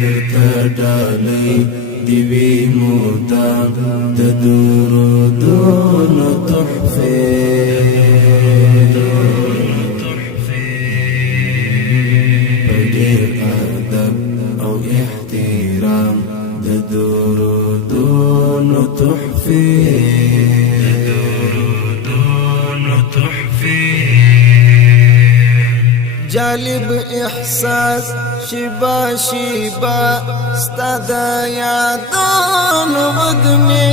تردالي دیوی مودام درودون تحفه بدیر ادب او احترام درودون تحفه جالب احساس شبا شبا ستادا یادون وگمی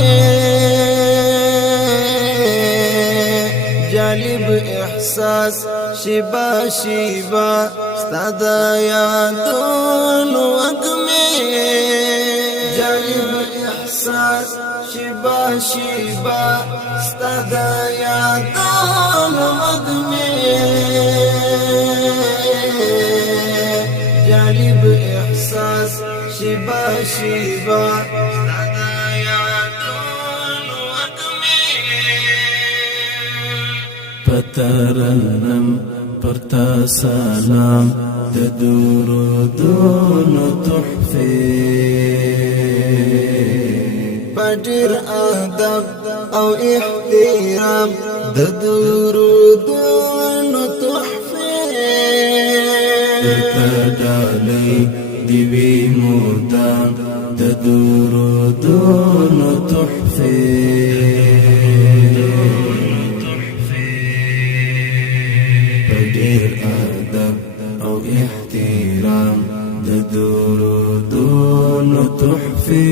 جالب احساس شبا شبا ستادا یادون وگمی جالب احساس شبا شبا ستادا یادون وگمی جالب احساس شبا شبا ستادا یادون وگمی پترنم پرتا سلام درودون تحفه بدیر ادب او احترام درودون تحفه تردالي دیوی مودام درودون تحفه بدیر ادب او احترام درودون تحفه